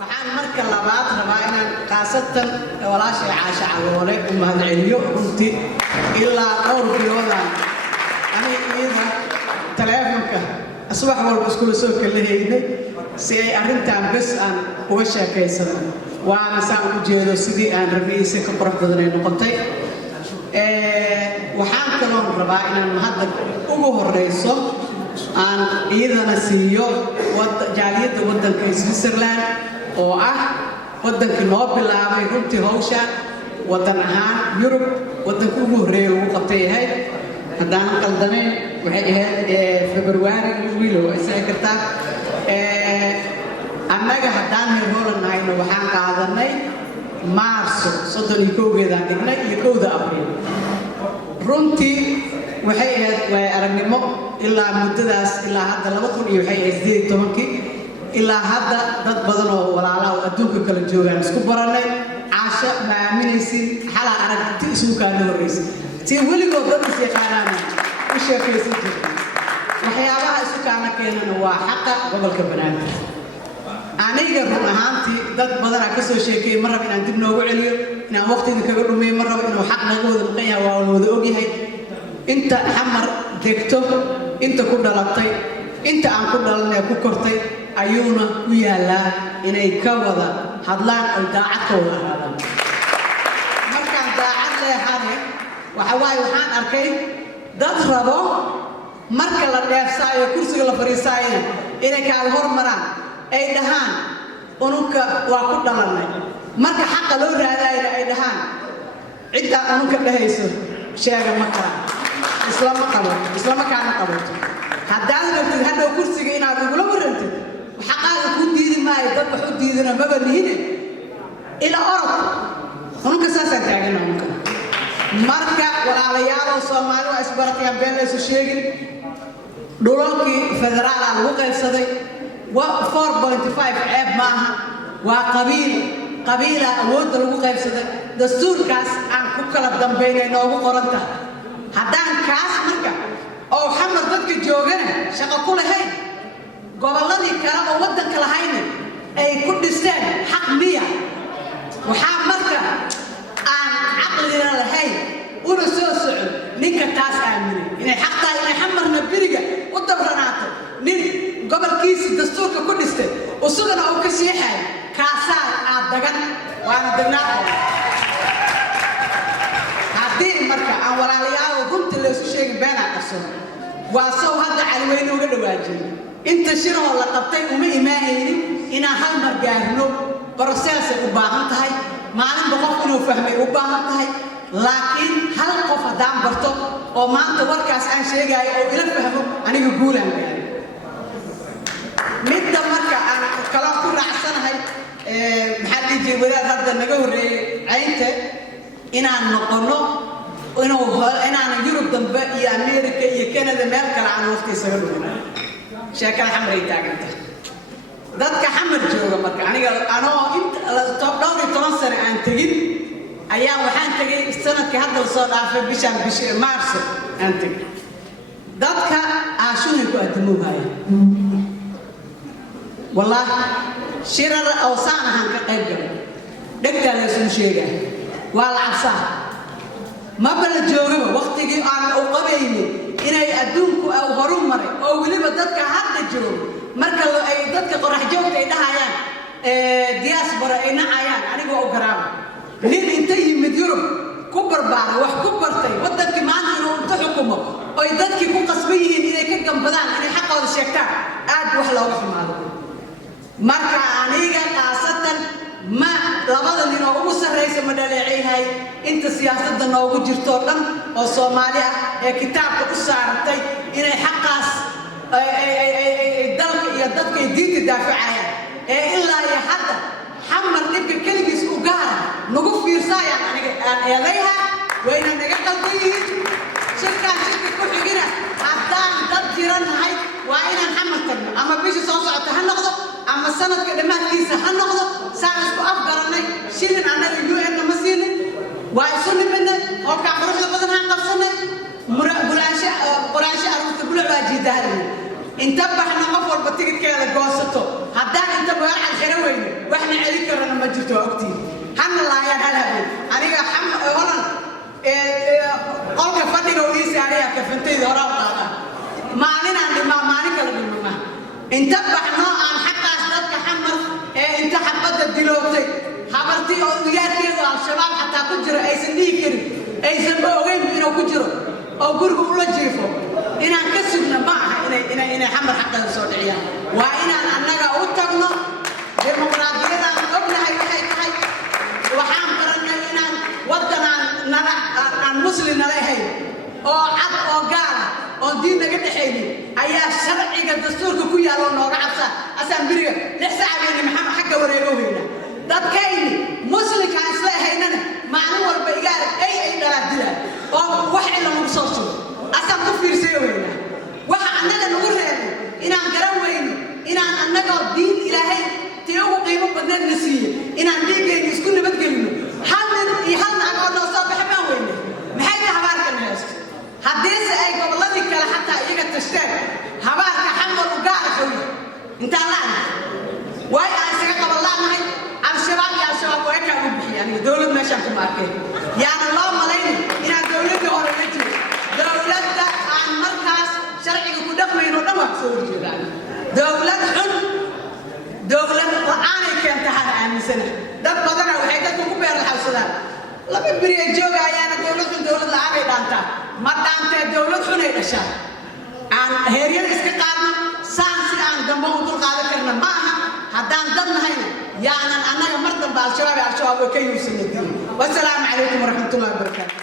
waxaan marka labaad rabaa inaan qaasatan walaashay Caasha Cagoole u mahadceliyo runtii ilaa dhowr biloodan aniga taleefanka asbax walba isku soo kaleeynay si ay arrintan bas aan uga sheekaysano waana saan u jeedo sidii aan rabiisa ka qurux badan ay noqotay waxaan kaloo rabaa inaan hadda ugu horeyso aan iyadana siiyo jaaliyadda waddanka Switzerland oo ah waddanka noo bilaabay runtii hawsha waddan ahaan Yurub waddanka ugu horeeyay ugu qabtay yahay haddaan qaldanay waxay ahayd February wiilo isay kartaa annaga haddaan heerolnayna waxaan qaadanay Maarso 31 dhignay iyo 1 Abriil runtii waxay ahayd way aragnimo ilaa muddadaas ilaa hadda 2018 ilaa hadda dad badan oo walaalaha adduunka kala joogaan isku baranay Caasha ma aaminaysin xala aragti isku kaana horeysay si weligood dad is yaqaanaan u sheekaysan jirtay waxyaabaha isku kaana keenana waa xaqa gobolka Banaadir aniga run ahaantii dad badan ka soo sheekay mar rab inaan dib noogu celiyo inaan waqtiga kaga dhumeeyo mar rab inuu xaq naga wada maqan yahay waa wada ogyahay inta xamar degto inta ku dhalatay inta aan ku dhalanay ku kortay ayuuna ku yaalaa inay ka wada hadlaan oo daacad ka wada hadlaan markaan daacad leeyahay waxa waxaan arkay dad rabo marka la dheefsaayo kursiga la fariisaayo inay ka hormaraan ay dhahaan ununka waa ku dhalanay marka xaq loo raadaayo ay dhahaan cidda ununka dhahayso sheega ma kala islama kaana qabato haddaan rabtid hadda kursiga inaad ugu warantid xaqaaga ku diidi maayo dad wax u diidana maba lihine ila orod ununka saasaan taagana ununka marka walaalayaal Soomaali waa isbaratiyaan been la soo sheegin dhulalkii federaal aan ugu qaybsaday waa 4.5 ceeb maaha waa qabiila awoodda lagu qaybsaday dastuurkaas aan ku kala dambeynay noogu qoran tahay haddaan kaas marka oo xamar dadka joogana shaqo ku lahayn gobolladii kale oo waddanka lahayn ay ku dhisteen xaq miya waxaa marka aan caqliga lahayn una soo socon ninka taas aaminay inay xaqtaa inay xamarna biriga u dabranaato nin gobolkiisa dastuurka ku dhistay usugana uu ka sheexay kaasaa aad dagan waana dagnaa haddii marka aan walaalayaal runta la isku sheegin beenaa qarsoon waa soo hadda calweyne uga dhawaajiyay inta shirahoo la qabtay uma imaanaynin inaan hal mar gaarno process u baahan tahay maalin qof inuu fahmay u baahan tahay laakiin hal qof haddaan barto oo maanta warkaas aan sheegayo oo ila fahmo aniga guulaan gaaray midda marka aan kala ku raacsanahay maxaa dhigi wadaad hadda naga horeeyay caynta inaan noqono inaan Yurub dambe iyo Ameerika iyo Canada meel kale aan waqti isaga dhumin sheekada xamar ay taaganta dadka xamar jooga marka aniga anoo inta dhowr 10 sano aan tagin ayaa waxaan tagay sanadkii hadda soo dhaafay bishii Maarso aan tagay dadka aashuhay ku admuuhay والله شرر أوصانا هنك قبل دكتور يسون شيء والعصا ما بلجوجه وقت يجي أنا أقبلني إن يأدونك أو هروم مرة أو اللي بدك هذا الجو مركل أي بدك قرح جو تيدا عيان دياسبرا إنا عيان أنا جو أقرام لين أنتي مديرم كبر بعد وحكبر تي بدك ما عندنا تحكمه أو بدك يكون قصبيين إذا كنت جنب بدان إن حق هذا الشيكتان عاد وحلا وحلا ماله marka aniga qaasatan ma labada nin oo ugu sarreeyay madaleecay inta siyaasadda noogu jirto dhan oo Soomaali ah ee kitaabka u saartay inay xaqaas ay dalka iyo dadka diinta daafacayaan ee ilaa iyo hadda xamar dhibka kaligiis u gaar nagu fiirsayaan aniga aan eedayha wayna naga qaldayiin shirka ku xigina haddaan dad jiranahay waa inaan xamar tagno ama bishii soo socota ha noqdo ama sanadka dhamaadkiisa ha noqdo saan isku afgaranay shirin anaga UN ma siinin waa isu nimidnay oo ka quruxda badan aan qabsanay quraansha arrinta bula waajidahay inta baxna qof walba tigidkeeda goosato haddaan inta baacan xira weyne waxna علي كرنا ما جرت وقتي حنا لا يا هلا أنا حم هلا قلك فدي قولي سعريا كفنتي ضرب ما علينا عند ما عليك ولا ما انت بحنا عن حق أسدك حمر انت حبت الدلوقتي حبرتي أولياء كذا الشباب حتى كجرا أي سنديكر أي سنبوغين إنه كجرا أو قرقوا ولا جيفو إن كسبنا معها إن حمر حتى السعودية وإن أننا أوتقنا ديمقراطية قبلها يحيي وحام قرنا إن ودنا نرى المسلم نرى أو عب أو قال أو دين نقد حيني أي شرعي الدستور كويا لو نور عبسة أسام بريء لحسا علينا محمد حق وريقوهنا dadkayni muslimka islaahayna macnuur baygaar ay dalaadila oo wax ila lagu soo soo asam ku fiirsay weeyna waxa annaga nagu reebay inaan garan weyno inaan annaga diin ilaahay tii ugu qiimo badan nasiiyo inaan dhiigayna isku nabad gelino hal iyo hal naag oo soo baxbaan weyna maxay ka habaarkan haysto haddii ay goboladii kale xataa iyaga tashteen habaarka xamar u gaar ah inta laan way aan isaga qabalaanahay الشباب يا شباب وين كانوا يعني دولة ما شافوا معك يعني الله ملايين إن دولة أوريتي دولة عن مركز شرعي كده ما ينونا مقصود جدا دولة حن دولة أنا كنت هذا عن سنة ده بدنا وحيدة كوبير الحوسدان لا بيبري الجوع يعني دولة العربية دانتا ما دانتا دولة حن إيشان عن هيريان إسقاطنا سانسي عن دموع طول قادة كرنا معها هدان ضمن هنا يعني أنا مرتب بالشباب والسلام عليكم ورحمة الله وبركاته.